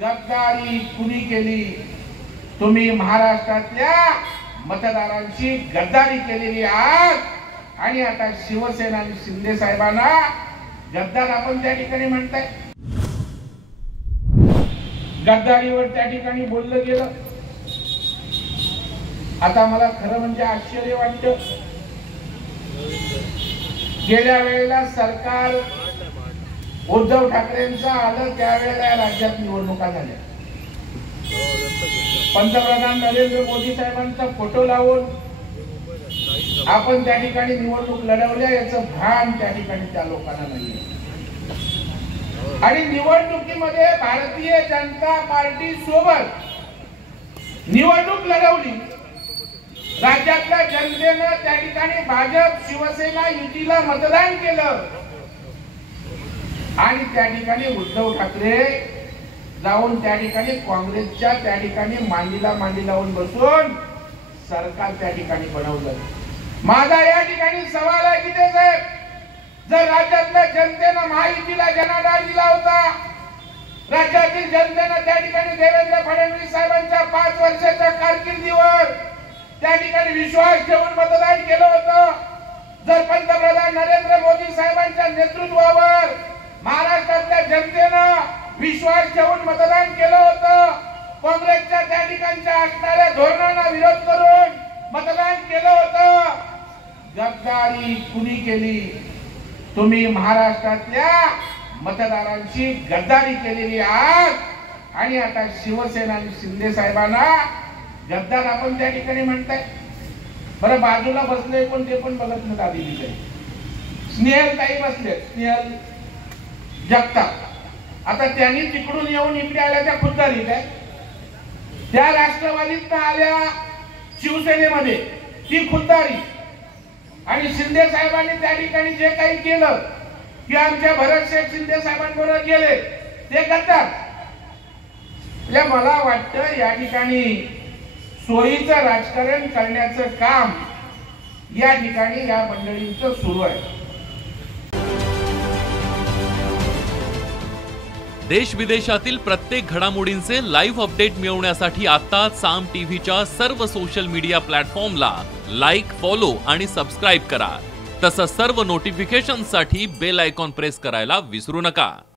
गद्दारी कुणी केली? तुम्ही महाराष्ट्रातल्या मतदारांची गद्दारी केलेली आहात आणि आता शिवसेना आणि शिंदे साहेबांना गद्दार आपण त्या ठिकाणी म्हणताय। गद्दारीवर त्या ठिकाणी बोललं गेलं। आता मला खरं म्हणजे आश्चर्य वाटतं, गेल्या वेळेला सरकार उद्धव ठाकरेंचं आलं त्यावेळेला राज्यात निवडणुका झाल्या। पंतप्रधान नरेंद्र मोदी साहेबांचा फोटो लावून आपण त्या ठिकाणी निवडणूक लढवल्या याचं भान त्या ठिकाणी त्या लोकांना नाही। आणि निवडणुकीमध्ये भारतीय जनता पार्टी सोबत निवडणूक लढवली। राज्यातल्या जनतेनं त्या ठिकाणी भाजप शिवसेना युतीला मतदान केलं आणि त्या ठिकाणी उद्धव ठाकरे जाऊन त्या ठिकाणी काँग्रेसच्या त्या ठिकाणी मांडीला मांडी लावून बसून सरकार त्या ठिकाणी बनवलं। माझा या ठिकाणी सवाल आहे की साहेब, जर राज्यातल्या जनतेनं महायुतीला जनाधार दिला होता, राज्यातील जनतेनं त्या ठिकाणी देवेंद्र फडणवीस साहेबांच्या 5 वर्षाच्या कारकिर्दीवर त्या ठिकाणी विश्वास ठेवून मतदान केलं होतं, जर पंतप्रधान नरेंद्र मोदी साहेबांच्या नेतृत्वावर महाराष्ट्रातल्या जनतेनं विश्वास ठेवून मतदान केलं होतं, काँग्रेसच्या त्या ठिकाणच्या असणाऱ्या धोरणांना विरोध करून मतदान केलं होतं, गद्दारी कुणी केली? तुम्ही महाराष्ट्रातल्या मतदारांची गद्दारी केलेली आहात आणि आता शिवसेना आणि शिंदे साहेबांना गद्दार आपण त्या ठिकाणी म्हणताय। बरं, बाजूला बसले पण ते पण बघत नाही आधी दिले। स्नेहल ताई बसले, स्नेहल जगताप। आता त्यांनी तिकडून येऊन इकडे आल्या त्या खुद्दारी काय त्या राष्ट्रवादीत आल्या शिवसेनेमध्ये ती खुद्दारी, आणि शिंदे साहेबांनी त्या ठिकाणी जे काही केलं की आमच्या भरत शेठ शिंदे साहेबांबरोबर गेले ते गद्दार। मला वाटतं या ठिकाणी सोयीचं राजकारण करण्याचं काम या ठिकाणी या मंडळींचं सुरू आहे। देश विदेशातील प्रत्येक घडामोडींचे लाईव्ह अपडेट मिळवण्यासाठी आता साम टीव्हीच्या सर्व सोशल मीडिया प्लॅटफॉर्मला लाईक, फॉलो आणि सबस्क्राईब करा। तसंच सर्व नोटिफिकेशनसाठी बेल आयकॉन प्रेस करायला विसरू नका।